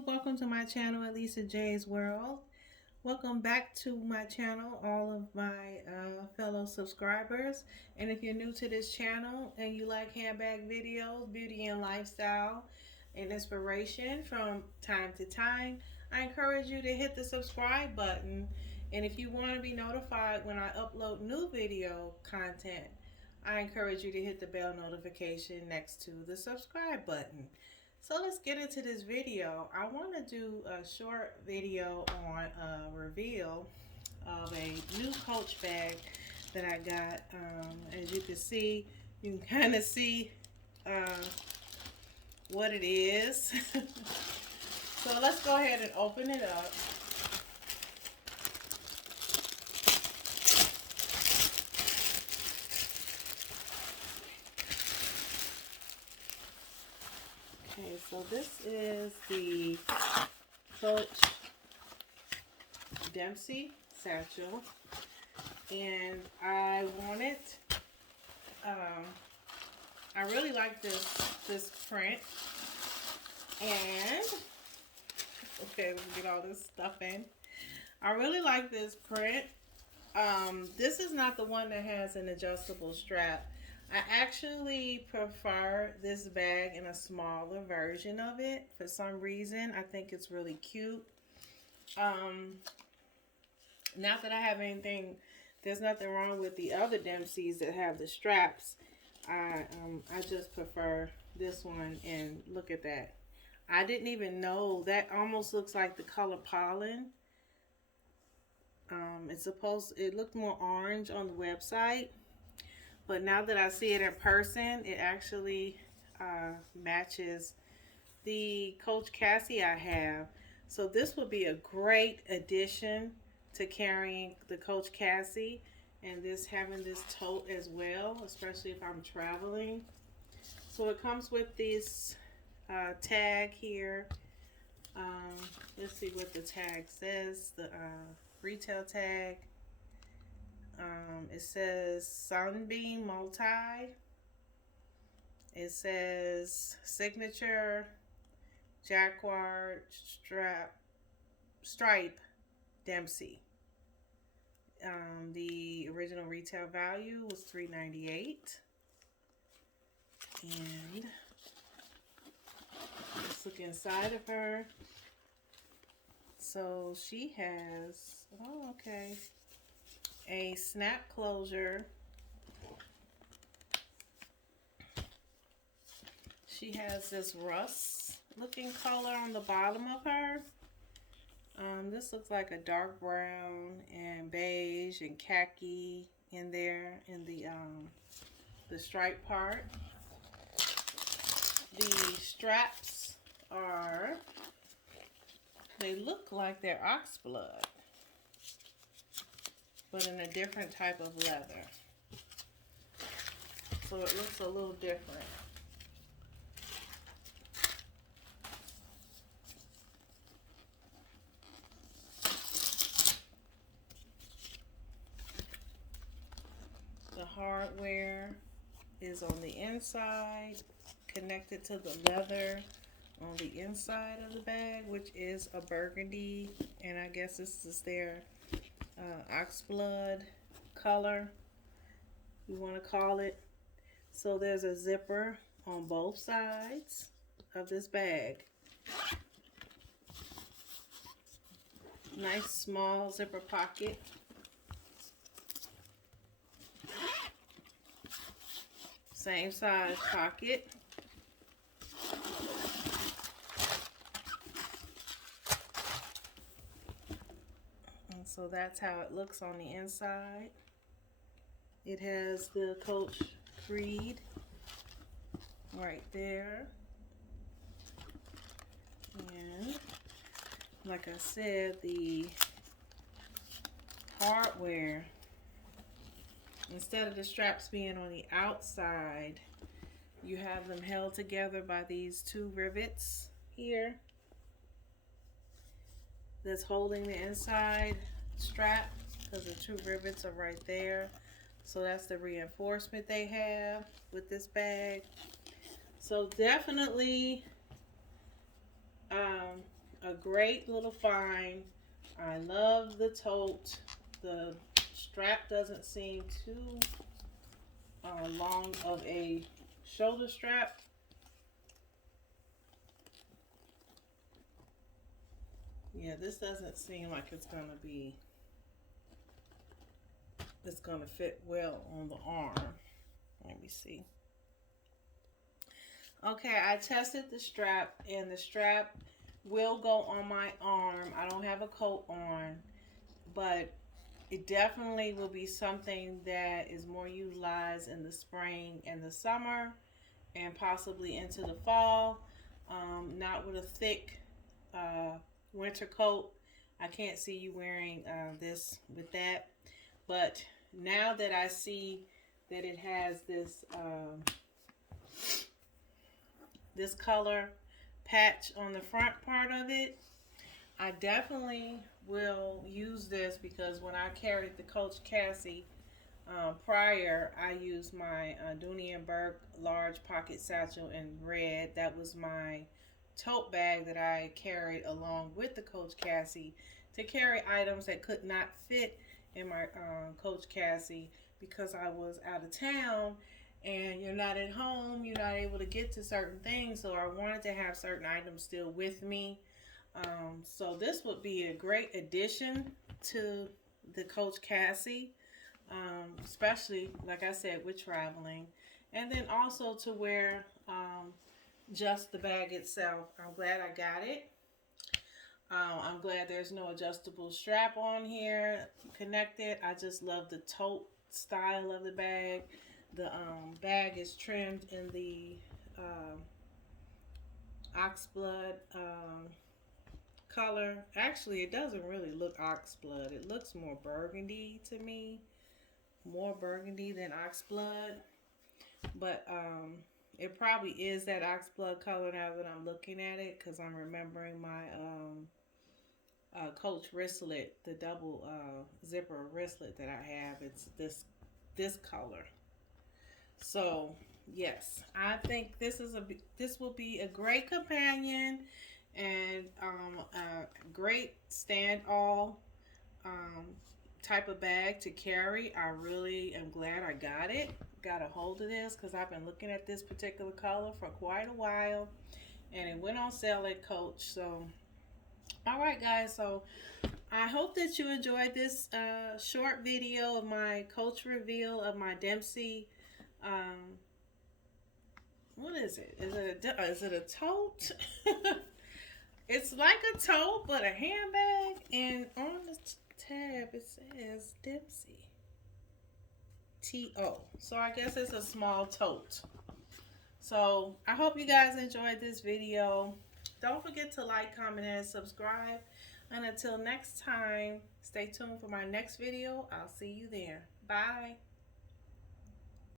YouTube, welcome to my channel, Elisa J's World. Welcome back to my channel, all of my fellow subscribers. And if you're new to this channel and you like handbag videos, beauty and lifestyle, and inspiration from time to time, I encourage you to hit the subscribe button. And if you want to be notified when I upload new video content, I encourage you to hit the bell notification next to the subscribe button. So let's get into this video. I want to do a short video on a reveal of a new Coach bag that I got. As you can see, you can kind of see what it is. So let's go ahead and open it up. Okay, so this is the Coach Dempsey satchel, and I wanted, I really like this print, and, okay, let me get all this stuff in. I really like this print. This is not the one that has an adjustable strap. I actually prefer this bag in a smaller version of it. For some reason, I think it's really cute. Not that I have anything, there's nothing wrong with the other Dempseys that have the straps. I just prefer this one, and look at that. I didn't even know that almost looks like the color pollen. It looked more orange on the website. But now that I see it in person, it actually matches the Coach Cassie I have. So this would be a great addition to carrying the Coach Cassie, and having this tote as well, especially if I'm traveling. So it comes with this tag here. Let's see what the tag says. The retail tag. It says Sunbeam Multi. It says Signature Jaguar Stripe Dempsey. The original retail value was $3.98. And let's look inside of her. So she has, oh, okay, a snap closure. She has this rust looking color on the bottom of her. This looks like a dark brown and beige and khaki in there in the stripe part. The straps they look like they're ox blood, but in a different type of leather. So it looks a little different. The hardware is on the inside, connected to the leather on the inside of the bag, which is a burgundy, and I guess this is their ox blood color, you want to call it. So there's a zipper on both sides of this bag. Nice small zipper pocket. Same size pocket. And so that's how it looks on the inside. It has the Coach Creed right there. And like I said, the hardware, instead of the straps being on the outside, you have them held together by these two rivets here that's holding the inside strap, because the two rivets are right there. So that's the reinforcement they have with this bag. So definitely a great little find. I love the tote. The strap doesn't seem too long of a shoulder strap. Yeah, this doesn't seem like it's gonna fit well on the arm. Let me see. Okay, I tested the strap, and the strap will go on my arm. I don't have a coat on, but it definitely will be something that is more utilized in the spring and the summer, and possibly into the fall. Not with a thick winter coat. I can't see you wearing this with that. But now that I see that it has this color patch on the front part of it, I definitely will use this, because when I carried the Coach Cassie prior, I used my Dooney and Burke large pocket satchel in red. That was my tote bag that I carried along with the Coach Cassie to carry items that could not fit in my Coach Cassie, because I was out of town and you're not at home, you're not able to get to certain things. So I wanted to have certain items still with me. So this would be a great addition to the Coach Cassie, especially, like I said, with traveling. And then also to wear just the bag itself. I'm glad I got it. I'm glad there's no adjustable strap on here connected. I just love the tote style of the bag. The bag is trimmed in the oxblood color. Actually, it doesn't really look oxblood. It looks more burgundy to me. More burgundy than oxblood. But it probably is that oxblood color now that I'm looking at it, because I'm remembering my Coach wristlet, the double zipper wristlet that I have. It's this color. So yes, I think this will be a great companion, and a great stand all um, type of bag to carry. I really am glad I got a hold of this, because I've been looking at this particular color for quite a while, and it went on sale at Coach. So all right, guys, so I hope that you enjoyed this short video of my Coach reveal of my Dempsey. What is it? Is it a tote? It's like a tote, but a handbag. And on the tab, it says Dempsey. T-O. So I guess it's a small tote. So I hope you guys enjoyed this video. Don't forget to like, comment, and subscribe. And until next time, stay tuned for my next video. I'll see you there. Bye.